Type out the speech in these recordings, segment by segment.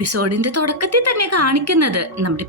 എപ്പിസോഡിന്റെ തുടക്കത്തിൽ തന്നെ കാണിക്കുന്നത് നമ്മുടെ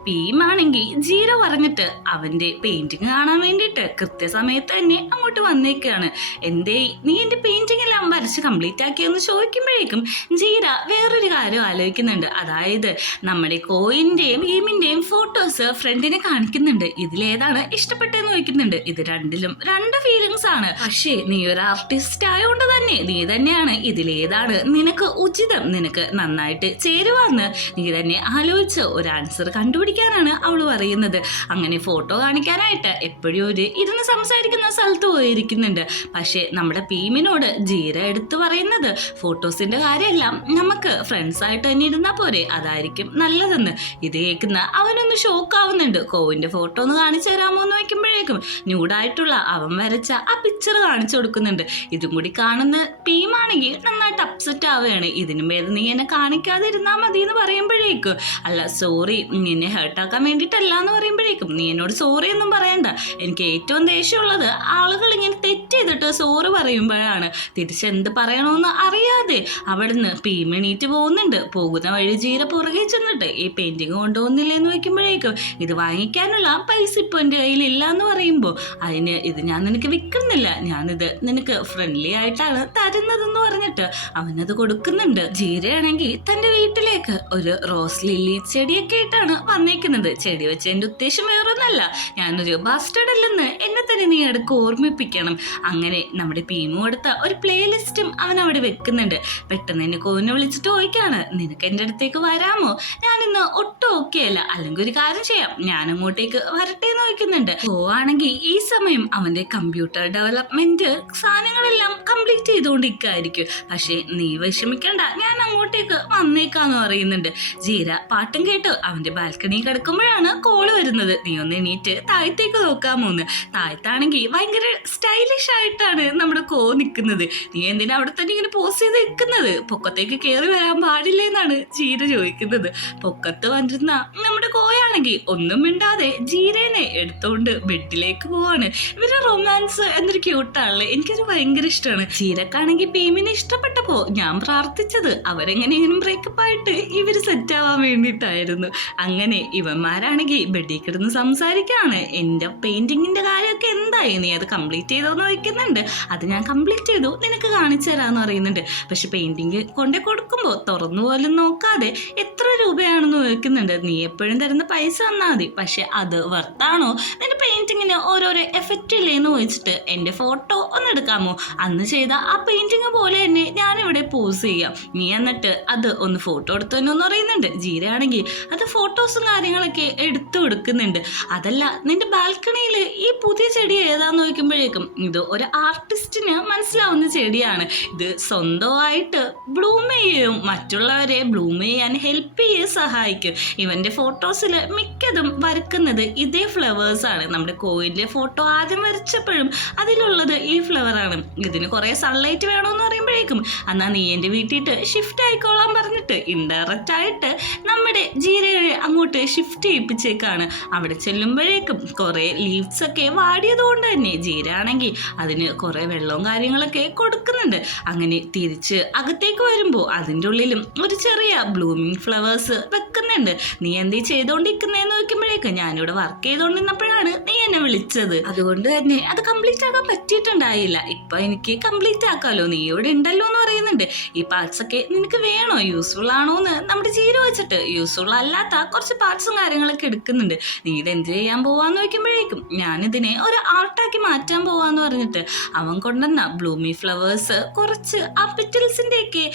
ആണെങ്കിൽ ജീരോ പറഞ്ഞിട്ട് അവന്റെ പെയിന്റിങ് കാണാൻ വേണ്ടിയിട്ട് കൃത്യസമയത്ത് തന്നെ അങ്ങോട്ട് വന്നേക്കാണ്. എന്തേ നീ എന്റെ പെയിന്റിംഗ് എല്ലാം വരച്ച് കംപ്ലീറ്റ് ആക്കിയെന്ന് ചോദിക്കുമ്പോഴേക്കും ജീര വേറൊരു കാര്യം ആലോചിക്കുന്നുണ്ട്. അതായത് നമ്മുടെ കോയിന്റെയും ഭീമിന്റെയും ഫോട്ടോസ് ഫ്രണ്ടിനെ കാണിക്കുന്നുണ്ട്. ഇതിലേതാണ് ഇഷ്ടപ്പെട്ടെന്ന് ചോദിക്കുന്നുണ്ട്. ഇത് രണ്ടിലും രണ്ട് ഫീലിങ്സ് ആണ്. പക്ഷേ നീ ഒരു ആർട്ടിസ്റ്റ് ആയതുകൊണ്ട് തന്നെ നീ തന്നെയാണ് ഇതിലേതാണ് നിനക്ക് ഉചിതം, നിനക്ക് നന്നായിട്ട് ചേരുവാന്ന് നീ തന്നെ ആലോചിച്ച് ഒരു ആൻസർ കണ്ടുപിടിക്കാനാണ് അവള് പറയുന്നത്. അങ്ങനെ ഫോട്ടോ കാണിക്കാനായിട്ട് എപ്പോഴും ഒരു ഇരുന്ന് സംസാരിക്കുന്ന സ്ഥലത്ത് പോയിരിക്കുന്നുണ്ട്. പക്ഷേ നമ്മുടെ ഭീമിനോട് ജീര എടുത്തു പറയുന്നത് ഫോട്ടോസിന്റെ കാര്യമെല്ലാം നമുക്ക് ഫ്രണ്ട്സ് ആയിട്ട് തന്നെ ഇരുന്നാ പോരെ, അതായിരിക്കും നല്ലതെന്ന്. ഇത് കേൾക്കുന്ന അവനൊന്ന് ഷോക്ക് ആവുന്നുണ്ട്. കോവിന്റെ ഫോട്ടോ ഒന്ന് കാണിച്ചു തരാമോ എന്ന് വയ്ക്കുമ്പോഴേക്കും ന്യൂഡായിട്ടുള്ള അവൻ വരച്ച ആ പിക്ചർ കാണിച്ചു കൊടുക്കുന്നുണ്ട്. ഇതും കൂടി കാണുന്ന ഭീമാണെങ്കിൽ നന്നായിട്ട് അപ്സെറ്റ് ആവുകയാണ്. ഇതിനും ഭേദം നീ എന്നെ കാണിക്കാതെ ഇരുന്നാ മതി എന്ന് പറയുമ്പോഴേക്കും, അല്ല സോറി നിന്നെ ഹേർട്ടാക്കാൻ വേണ്ടിയിട്ടല്ല എന്ന് പറയുമ്പോഴേക്കും, നീ എന്നോട് സോറി ഒന്നും പറയണ്ട, എനിക്ക് ഏറ്റവും ദേഷ്യമുള്ളത് ആളുകൾ ഇങ്ങനെ തെറ്റ് ചെയ്തിട്ട് സോറി പറയുമ്പോഴാണ്. തിരിച്ചെന്ത് പറയണമെന്ന് അറിയാതെ അവിടുന്ന് ഭീമണീറ്റ് പോകുന്നുണ്ട്. പോകുന്ന വഴി ജീര പുറകെ ചെന്നിട്ട് ഈ പെയിന്റിങ് കൊണ്ടുപോകുന്നില്ല എന്ന് വയ്ക്കുമ്പോഴേക്കും, ഇത് വാങ്ങിക്കാനുള്ള പൈസ ഇപ്പൊ എൻ്റെ കയ്യിലില്ല എന്ന് പറയുമ്പോൾ, അതിന് ഇത് ഞാൻ നിനക്ക് വിൽക്കുന്നില്ല, ഞാനിത് നിനക്ക് ഫ്രണ്ട്ലി ആയിട്ടാണ് തരുന്നതെന്ന് പറഞ്ഞിട്ട് അവനത് കൊടുക്കുന്നുണ്ട്. ജീരയാണെങ്കിൽ തന്റെ വീട്ടിലേക്ക് ഒരു റോസ് ലില്ലി ചെടിയൊക്കെ ആയിട്ടാണ് വന്നേക്കുന്നത്. ചെടി വെച്ചതിന്റെ ഉദ്ദേശം വേറൊന്നല്ല, ഞാനൊരു ബാസ്റ്റേഡ് അല്ലെന്ന് എന്നെ തന്നെ നീ അടുക്ക് ഓർമ്മിപ്പിക്കണം. അങ്ങനെ നമ്മുടെ ഭീമു കൊടുത്ത ഒരു പ്ലേ ലിസ്റ്റും അവൻ അവിടെ വെക്കുന്നുണ്ട്. പെട്ടെന്ന് എന്നെ കോവിനെ വിളിച്ചിട്ട് ചോദിക്കാണ്, നിനക്ക് എൻ്റെ അടുത്തേക്ക് വരാമോ? ഞാനിന്ന് ഒട്ടും ഓക്കെ അല്ല, അല്ലെങ്കിൽ ഒരു കാര്യം ചെയ്യാം, ഞാൻ അങ്ങോട്ടേക്ക് വരട്ടെ എന്ന് ചോദിക്കുന്നുണ്ട്. ആണെങ്കിൽ ഈ സമയം അവന്റെ കമ്പ്യൂട്ടർ ഡെവലപ്മെന്റ് സാധനങ്ങളെല്ലാം കംപ്ലീറ്റ് ചെയ്തുകൊണ്ടിരിക്കുകയായിരിക്കും. പക്ഷേ നീ വിഷമിക്കണ്ട, ഞാൻ അങ്ങോട്ടേക്ക് വന്നേക്കാന്ന് പറയുന്നുണ്ട്. ജീര പാട്ടും കേട്ട് അവന്റെ ബാൽക്കണി കിടക്കുമ്പോഴാണ് കോള് വരുന്നത്. നീ ഒന്ന് എണീറ്റ് താഴത്തേക്ക് നോക്കാമോന്ന്. താഴത്താണെങ്കിൽ ഭയങ്കര സ്റ്റൈലിഷ് ആയിട്ടാണ് നമ്മുടെ കോ നിൽക്കുന്നത്. നീ എന്തിനാ അവിടെ തന്നെ ഇങ്ങനെ പോസ്റ്റ് ചെയ്ത് നിൽക്കുന്നത്? പൊക്കത്തേക്ക് കയറി വരാൻ പാടില്ലേ എന്നാണ് ജീര ചോദിക്കുന്നത്. പൊക്കത്ത് വന്നിരുന്ന നമ്മുടെ കോയാണെങ്കിൽ ഒന്നും മിണ്ടാതെ ജീരേനെ എടുത്തോണ്ട് ബെഡിലേക്ക് പോവാണ്. ഇവര് റൊമാൻസ് എന്നൊരു ക്യൂട്ടാണല്ലേ, എനിക്കത് ഭയങ്കര ഇഷ്ടമാണ്. ജീരക്കാണെങ്കിൽ ഭീമിനെ ഇഷ്ടപ്പെട്ടപ്പോ ഞാൻ പ്രാർത്ഥിച്ചത് അവരെങ്ങനെയെങ്കിലും ബ്രേക്കപ്പ് ആയിട്ട് ഇവര് സെറ്റ് ആവാൻ വേണ്ടിയിട്ടായിരുന്നു. അങ്ങനെ ഇവന്മാരാണെങ്കിൽ ബെഡിൽ കിടന്ന് സംസാരിക്കാണ്. എൻ്റെ പെയിന്റിങ്ങിന്റെ കാര്യമൊക്കെ എന്തായി, നീ അത് കംപ്ലീറ്റ് ചെയ്തോന്ന് വയ്ക്കുന്നുണ്ട്. അത് ഞാൻ കംപ്ലീറ്റ് ചെയ്തു, നിനക്ക് കാണിച്ചു തരാമെന്ന് പറയുന്നുണ്ട്. പക്ഷെ പെയിന്റിങ് കൊണ്ടേ കൊടുക്കുമ്പോൾ തുറന്നു പോലും നോക്കാതെ എത്ര രൂപയാണെന്ന് ചോദിക്കുന്നുണ്ട്. നീ എപ്പോഴും തരുന്ന പൈസ തന്നാൽ മതി, പക്ഷെ അത് വർത്താണോ, നിന്റെ പെയിന്റിങ്ങിന് ഓരോരോ എഫക്റ്റ് ഇല്ലേന്ന് ചോദിച്ചിട്ട് എൻ്റെ ഫോട്ടോ ഒന്ന് എടുക്കാമോ? അന്ന് ചെയ്ത ആ പെയിന്റിങ് പോലെ തന്നെ ഞാനിവിടെ പോസ് ചെയ്യാം, നീ എന്നിട്ട് അത് ഒന്ന് ഫോട്ടോ എടുത്തു തന്നെ ഒന്ന് പറയുന്നുണ്ട്. ജീരയാണെങ്കിൽ അത് ഫോട്ടോസും കാര്യങ്ങളൊക്കെ എടുത്തു കൊടുക്കുന്നുണ്ട്. അതല്ല നിന്റെ ബാൽക്കണിയിൽ ഈ പുതിയ ചെടി ഏതാന്ന് ചോദിക്കുമ്പോഴേക്കും, ഇത് ഒരു ആർട്ടിസ്റ്റിന് മനസ്സിലാവുന്ന ചെടിയാണ്. ഇത് സ്വന്തമായിട്ട് ബ്ലൂം ചെയ്യും, മറ്റുള്ളവരെ ബ്ലൂം ചെയ്യാൻ ഹെൽപ്പ് ചെയ്യാൻ സഹായിക്കും. ഇവന്റെ ഫോട്ടോസിൽ മിക്കതും വരക്കുന്നത് ഇതേ ഫ്ലവേഴ്സ് ആണ്. നമ്മുടെ കോയിലെ ഫോട്ടോ ആദ്യം വരച്ചപ്പോഴും അതിലുള്ളത് ഈ ഫ്ലവറാണ്. ഇതിന് കുറെ സൺലൈറ്റ് വേണമെന്ന് പറയുമ്പോഴേക്കും, എന്നാ നീ എൻ്റെ വീട്ടിട്ട് ഷിഫ്റ്റ് ആയിക്കോളാൻ പറഞ്ഞിട്ട് ഇൻഡയറക്റ്റ് ആയിട്ട് നമ്മുടെ ജീരയെ അങ്ങോട്ട് ഷിഫ്റ്റ് ചെയ്യിപ്പിച്ചേക്കാണ്. അവിടെ ചെല്ലുമ്പോഴേക്കും കുറെ ലീവ്സ് ഒക്കെ വാടിയത് കൊണ്ട് തന്നെ ജീര ആണെങ്കിൽ അതിന് കുറെ വെള്ളവും കാര്യങ്ങളൊക്കെ കൊടുക്കുന്നുണ്ട്. അങ്ങനെ തിരിച്ച് അകത്തേക്ക് വരുമ്പോൾ അതിൻ്റെ ഉള്ളിലും ഒരു ചെറിയ ബ്ലൂമിങ് ഫ്ലവേഴ്സ് വെക്കുന്നുണ്ട്. നീ എന്തേ ചെയ്തോണ്ടിരിക്കുന്നതെന്ന് നോക്കുമ്പോഴേക്കും, ഞാനിവിടെ വർക്ക് ചെയ്തോണ്ടിരുന്നപ്പോഴാണ് നീ എന്നെ വിളിച്ചത്, അതുകൊണ്ട് തന്നെ അത് കംപ്ലീറ്റ് ആക്കാൻ പറ്റിയിട്ടുണ്ടായില്ല. ഇപ്പൊ എനിക്ക് കംപ്ലീറ്റ് ആക്കാമല്ലോ, നീ ഇവിടെ ഉണ്ടല്ലോ എന്ന് പറയുന്നുണ്ട്. ഈ പാർട്സ് ഒക്കെ നിനക്ക് വേണോ, യൂസ്ഫുൾ ആണോ എന്ന് നമ്മുടെ ജീര വെച്ചിട്ട് യൂസ്ഫുൾ അല്ലാത്ത കുറച്ച് പാർട്സും കാര്യങ്ങളൊക്കെ എടുക്കുന്നുണ്ട്. നീ ഇത് എന്ത് ചെയ്യാൻ പോവാന്ന് നോക്കുമ്പോഴേക്കും, ഞാനിതിനെ ഒരു ആർട്ടാക്കി മാറ്റാൻ പോവാന്ന് പറഞ്ഞിട്ട് അവൻ കൊണ്ടുവന്ന ബ്ലൂമി ഫ്ലവേഴ്സ് കുറച്ച് ആ പെറ്റൽസിന്റെ ഒക്കെ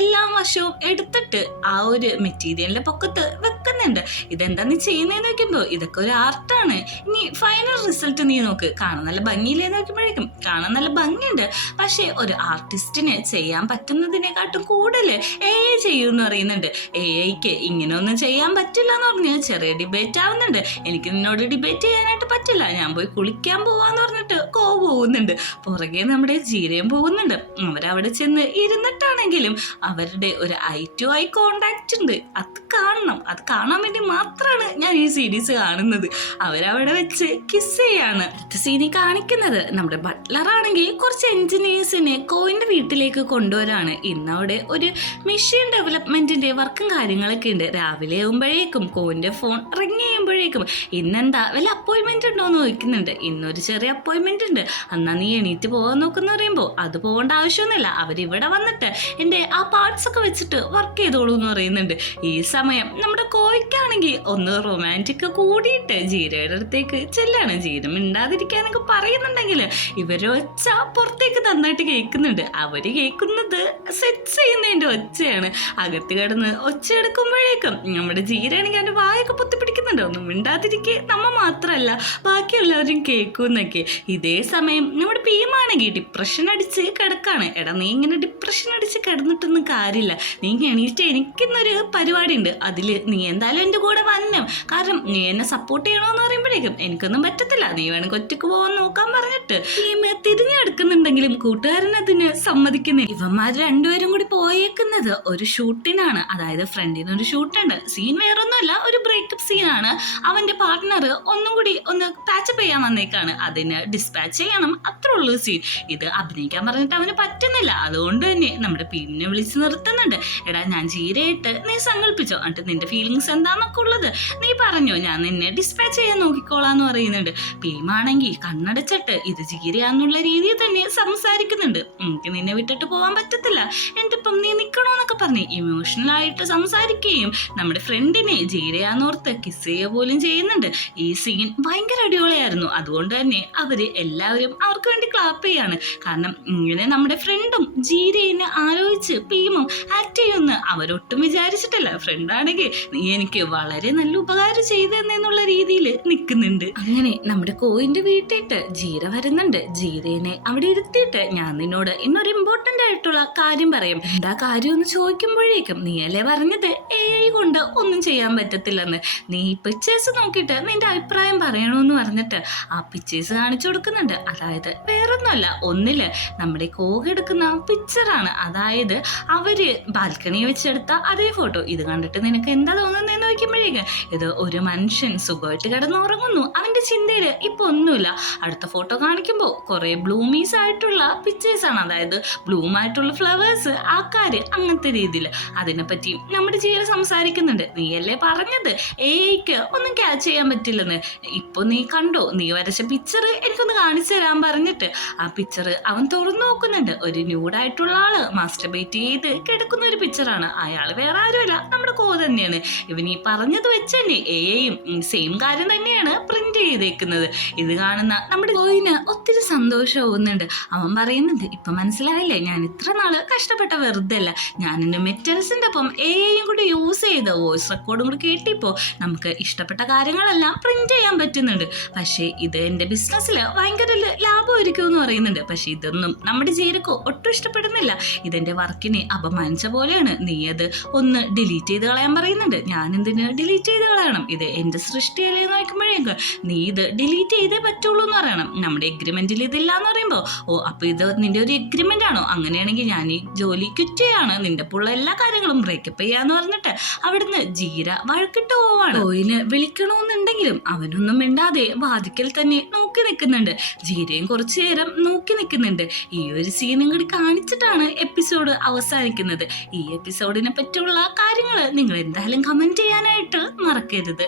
എല്ലാ വശവും എടുത്തിട്ട് ആ ഒരു മെറ്റീരിയലിന്റെ പൊക്കത്ത് വെക്കുന്നുണ്ട്. ഇതെന്താ നീ ചെയ്യുന്നതെന്ന് നോക്കുമ്പോൾ, ഇതൊക്കെ ഒരു ആർട്ടാണ്, ഇനി ഫൈനൽ റിസൾട്ട് നീ നോക്ക്, കാണാൻ നല്ല ഭംഗിയില്ലേ നോക്കുമ്പോഴേക്കും, കാണാൻ നല്ല ഭംഗിയുണ്ട്, പക്ഷേ ഒരു ആർട്ടിസ്റ്റിന് ചെയ്യാൻ പറ്റുന്നതിനെക്കാട്ടും കൂടുതൽ AI ചെയ്യുമെന്ന് പറയുന്നുണ്ട്. AIക്ക് ഇങ്ങനെ ഒന്നും ചെയ്യാൻ പറ്റില്ല എന്ന് പറഞ്ഞ് ചെറിയ ഡിബേറ്റ് ആവുന്നുണ്ട്. എനിക്ക് നിന്നോട് ഡിബേറ്റ് ചെയ്യാനായിട്ട് പറ്റില്ല, ഞാൻ പോയി കുളിക്കാൻ പോവാന്ന് പറഞ്ഞിട്ട് പോകുന്നുണ്ട്. പുറകെ നമ്മുടെ ജീരയും പോകുന്നുണ്ട്. അവരവിടെ ചെന്ന് ഇരുന്നിട്ടാണെങ്കിലും അവരുടെ ഒരു eye to eye കോണ്ടാക്ട് ഉണ്ട്, അത് കാണണം. കാണണം, അത് കാണാൻ വേണ്ടി മാത്രമാണ് ഞാൻ ഈ സീരീസ് കാണുന്നത്. അവരവിടെ വെച്ച് കിസ് ചെയ്യാണ്. അടുത്ത സീനിൽ കാണിക്കുന്നത് നമ്മുടെ ബട്ട്ലറാണെങ്കിൽ കുറച്ച് എഞ്ചിനീയേഴ്സിനെ കോയിന്റെ വീട്ടിലേക്ക് കൊണ്ടുവരാണ്. ഇന്ന് അവിടെ ഒരു മെഷീൻ ഡെവലപ്മെന്റിന്റെ വർക്കും കാര്യങ്ങളൊക്കെ ഉണ്ട്. രാവിലെ ആകുമ്പോഴേക്കും കോയിന്റെ ഫോൺ റിങ് ചെയ്യുമ്പോഴേക്കും ഇന്നെന്താ വല്ല അപ്പോയിന്റ്മെന്റ് ഉണ്ടോ എന്ന് ചോദിക്കുന്നുണ്ട്. ഇന്നൊരു ചെറിയ അപ്പോയിന്റ്മെന്റ് ഉണ്ട്, എന്നാ നീ എണീറ്റ് പോകാൻ നോക്കുന്ന പറയുമ്പോൾ അത് പോകേണ്ട ആവശ്യമൊന്നുമില്ല, അവരിവിടെ വന്നിട്ട് എൻ്റെ ആ പാർട്സ് ഒക്കെ വെച്ചിട്ട് വർക്ക് ചെയ്തോളൂ എന്ന് പറയുന്നുണ്ട്. ഈ സമയം നമ്മുടെ കോയ്ക്കാണെങ്കിൽ ഒന്ന് റൊമാൻറ്റിക് കൂടിയിട്ട് ജീരയുടെ അടുത്തേക്ക് ചെല്ലാണ്. ജീര മിണ്ടാതിരിക്കാനൊക്കെ പറയുന്നുണ്ടെങ്കിൽ ഇവരൊച്ച പുറത്തേക്ക് നന്നായിട്ട് കേൾക്കുന്നുണ്ട്. അവര് കേൾക്കുന്നത് സെറ്റ് ചെയ്യുന്നതിന്റെ ഒച്ചയാണ്. അകത്ത് കിടന്ന് ഒച്ച എടുക്കുമ്പോഴേക്കും നമ്മുടെ ജീരയാണെങ്കിൽ അവൻ്റെ വായൊക്കെ പൊത്തിപ്പിടിക്കുന്നുണ്ട്. ഒന്നും മിണ്ടാതിരിക്കെ നമ്മ മാത്രമല്ല ബാക്കി എല്ലാവരും കേൾക്കുന്നൊക്കെ. ഇതേ സമയം നമ്മുടെ പീമാണെങ്കിൽ ഡിപ്രഷൻ അടിച്ച് കിടക്കാണ്. എടാ നീ ഇങ്ങനെ ഡിപ്രഷൻ അടിച്ച് കിടന്നിട്ടൊന്നും കാര്യമില്ല, നീ എണീറ്റ് എനിക്കുന്നൊരു പരിപാടി ഉണ്ട്, അതിൽ നീ എന്തായാലും എൻ്റെ കൂടെ വരണം. കാരണം നീ എന്നെ സപ്പോർട്ട് ചെയ്യണമെന്ന് പറയുമ്പോഴേക്കും എനിക്കൊന്നും പറ്റത്തില്ല, നീ വേണമെങ്കിൽ ഒറ്റയ്ക്ക് പോകാൻ നോക്കാൻ പറഞ്ഞിട്ട് തിരിഞ്ഞെടുക്കുന്നുണ്ടെങ്കിലും കൂട്ടുകാരൻ അതിന് സമ്മതിക്കുന്നില്ല. ഇവന്മാർ രണ്ടുപേരും കൂടി പോയേക്കുന്നത് ഒരു ഷൂട്ടിനാണ്. അതായത് ഫ്രണ്ടിന് ഒരു ഷൂട്ടുണ്ട്. സീൻ വേറൊന്നുമല്ല, ഒരു ബ്രേക്കപ്പ് സീനാണ്. അവന്റെ പാർട്ട്ണർ ഒന്നും കൂടി ഒന്ന് പാച്ചപ്പ് ചെയ്യാൻ വന്നേക്കാണ്. അതിന് ഡിസ്പാച്ച് ചെയ്യണം, അത്രേ ഉള്ളൂ സീൻ. ഇത് അഭിനയിക്കാൻ പറഞ്ഞിട്ട് അവന് പറ്റുന്നില്ല. അതുകൊണ്ട് തന്നെ നമ്മുടെ പീമിനെ വിളിച്ച് നിർത്തുന്നുണ്ട്. എടാ ഞാൻ ജീരയായിട്ട് നീ സങ്കല്പിച്ചോ, എന്നിട്ട് നിന്റെ ഫീലിങ്സ് എന്താന്നൊക്കെ ഉള്ളത് നീ പറഞ്ഞോ, ഞാൻ നിന്നെ ഡിസ്പാച്ച് ചെയ്യാൻ നോക്കിക്കോളാന്ന് പറയുന്നുണ്ട്. ഭീമാണെങ്കിൽ കണ്ണടച്ചിട്ട് ഇത് ജീരയാന്നുള്ള രീതിയിൽ തന്നെ സംസാരിക്കുന്നുണ്ട്. എനിക്ക് നിന്നെ വിട്ടിട്ട് പോകാൻ പറ്റത്തില്ല, എന്നിട്ടിപ്പം നീ നിൽക്കണോന്നൊക്കെ പറഞ്ഞ് ഇമോഷണൽ ആയിട്ട് സംസാരിക്കുകയും നമ്മുടെ ഫ്രണ്ടിനെ ജീരയാന്നോർത്ത് കിസ് ചെയ്യുക പോലും ചെയ്യുന്നുണ്ട്. ഈ സീൻ ഭയങ്കര അടിപൊളിയായിരുന്നു. അതുകൊണ്ട് തന്നെ അവര് എല്ലാവരും അവർക്ക് വേണ്ടി ക്ലാപ്പ് ചെയ്യാണ്. കാരണം ഇങ്ങനെ നമ്മുടെ ഫ്രണ്ടും ജീരയെ ആലോചിച്ച് പീമും ആക്ട് ചെയ്യുമെന്ന് അവരൊട്ടും വിചാരിച്ചിട്ടില്ല. ഫ്രണ്ടാണെങ്കിൽ നീ എനിക്ക് വളരെ നല്ല ഉപകാരം ചെയ്തെന്നുള്ള രീതിയിൽ നിൽക്കുന്നുണ്ട്. അങ്ങനെ നമ്മുടെ കോയിന്റെ വീട്ടിട്ട് ജീര വരുന്നുണ്ട്. ജീരേനെ അവിടെ ഇരുത്തിയിട്ട് ഞാൻ നിന്നോട് ഇന്നൊരു ഇമ്പോർട്ടന്റ് ആയിട്ടുള്ള കാര്യം പറയും. എന്താ കാര്യം എന്ന് ചോദിക്കുമ്പോഴേക്കും നീയല്ലേ പറഞ്ഞത് AI കൊണ്ട് ഒന്നും ചെയ്യാൻ പറ്റത്തില്ലെന്ന്. നീ പിക്ചേഴ്സ് നോക്കിയിട്ട് നിന്റെ അഭിപ്രായം പറയണമെന്ന് പറഞ്ഞിട്ട് ആ പിക്ചേഴ്സ് കാണിച്ചു കൊടുക്കുന്നുണ്ട്. അതായത് വേറൊന്നുമല്ല, ഒന്നില് നമ്മുടെ കോകെടുക്കുന്ന പിക്ചറാണ്. അതായത് അവര് ബാൽക്കണി വെച്ചെടുത്ത അതേ ഫോട്ടോ. ഇത് കണ്ടിട്ട് നിനക്ക് എന്താ തോന്നുന്നതെന്ന് നോക്കുമ്പോഴേക്ക് ഇത് ഒരു മനുഷ്യൻ സുഖമായിട്ട് കിടന്നുറങ്ങുന്നു, അവന്റെ ചിന്തയില് ഇപ്പൊ ഒന്നുമില്ല. അടുത്ത ഫോട്ടോ കാണിക്കുമ്പോൾ കുറെ ബ്ലൂമീസ് ആയിട്ടുള്ള പിക്ചേഴ്സ് ആണ്. അതായത് ബ്ലൂം ആയിട്ടുള്ള ഫ്ലവേഴ്സ്, ആക്കാര്, അങ്ങനത്തെ രീതിയിൽ. അതിനെപ്പറ്റി നമ്മുടെ ജീര സംസാരിക്കുന്നുണ്ട്. നീയല്ലേ പറഞ്ഞത് AI-ക്ക് ഒന്നും ക്യാച്ച് ചെയ്യാൻ പറ്റില്ലെന്ന്. ഇപ്പൊ നീ കണ്ടോ, നീ വരച്ച പിക്ചർ എനിക്കൊന്ന് കാണിച്ചു തരാൻ പറഞ്ഞിട്ട് ആ പിക്ചർ അവൻ തുറന്നു നോക്കുന്നുണ്ട്. ഒരു ന്യൂഡായിട്ടുള്ള ആള് മാസ്റ്റർബേറ്റ് ചെയ്ത് കിടക്കുന്ന ഒരു പിക്ചറാണ്. അയാൾ വേറെ ആരുമല്ല, നമ്മുടെ കോ തന്നെയാണ്. ഇവൻ ഈ പറഞ്ഞത് വെച്ച് തന്നെ AI-യും സെയിം കാര്യം തന്നെയാണ് പ്രിന്റ് ചെയ്തേക്കുന്നത്. ഇത് കാണുന്ന നമ്മുടെ കോയിന് ഒത്തിരി സന്തോഷമാവുന്നുണ്ട്. അവൻ പറയുന്നുണ്ട്, ഇപ്പൊ മനസ്സിലായില്ലേ, ഞാൻ ഇത്ര നാള് കഷ്ടപ്പെട്ട വെറുതെ അല്ല, ഞാൻ എൻ്റെ മെറ്റൽസിന്റെ ഒപ്പം AI-യും കൂടി യൂസ് ചെയ്ത് വോയിസ് റെക്കോർഡും കൂടി കേട്ടിപ്പോ നമുക്ക് ഇഷ്ടപ്പെട്ട കാര്യങ്ങളെല്ലാം പ്രിന്റ് ചെയ്യാൻ പറ്റുന്നുണ്ട്. പക്ഷേ ഇത് എൻ്റെ ബിസിനസ്സിൽ ഭയങ്കര ലാഭമായിരിക്കും എന്ന് പറയുന്നുണ്ട്. പക്ഷെ ഇതൊന്നും നമ്മുടെ ജീരക്കോ ഒട്ടും ഇഷ്ടപ്പെടുന്നില്ല. ഇതെന്റെ വർക്കിനെ അപമാനിച്ച പോലെയാണ്, നീ അത് ഒന്ന് ഡിലീറ്റ് ചെയ്ത് കളയാൻ പറയുന്നുണ്ട്. ഞാൻ എന്തിന് ഡിലീറ്റ് ചെയ്ത് കളയണം, ഇത് എൻ്റെ സൃഷ്ടിയല്ലേ എന്ന് നോക്കുമ്പോഴേക്ക് നീ ഇത് ഡിലീറ്റ് ചെയ്തേ പറ്റുള്ളൂ എന്ന് പറയണം. നമ്മുടെ എഗ്രിമെന്റിൽ ഇതില്ല എന്ന് പറയുമ്പോൾ ഓ അപ്പൊ ഇത് നിന്റെ ഒരു എഗ്രിമെന്റ് ആണോ, അങ്ങനെയാണെങ്കിൽ ഞാൻ ഈ ജോലി ക്വിറ്റ് ചെയ്യാണ്, നിന്റെ പുള്ള എല്ലാ കാര്യങ്ങളും ബ്രേക്കപ്പ് ചെയ്യാന്ന് പറഞ്ഞിട്ട് അവിടുന്ന് ജീര വഴക്കിട്ട് പോവാണ്. കോയിന് വിളിക്കണമെന്നുണ്ടെങ്കിലും അവനൊന്നും മിണ്ടാതെ വാതിക്കൽ തന്നെ നോക്കി നിൽക്കുന്നുണ്ട്. ജീരയും കുറച്ചു നേരം നോക്കി നിൽക്കുന്നുണ്ട്. ഈ ഒരു സീനും കൂടി കാണിച്ചിട്ടാണ് എപ്പിസോഡ് അവസാനിക്കുന്നത്. ഈ എപ്പിസോഡിനെ പറ്റിയുള്ള കാര്യങ്ങൾ നിങ്ങൾ എന്തായാലും കമന്റ് ചെയ്യാനായിട്ട് മറക്കരുത്.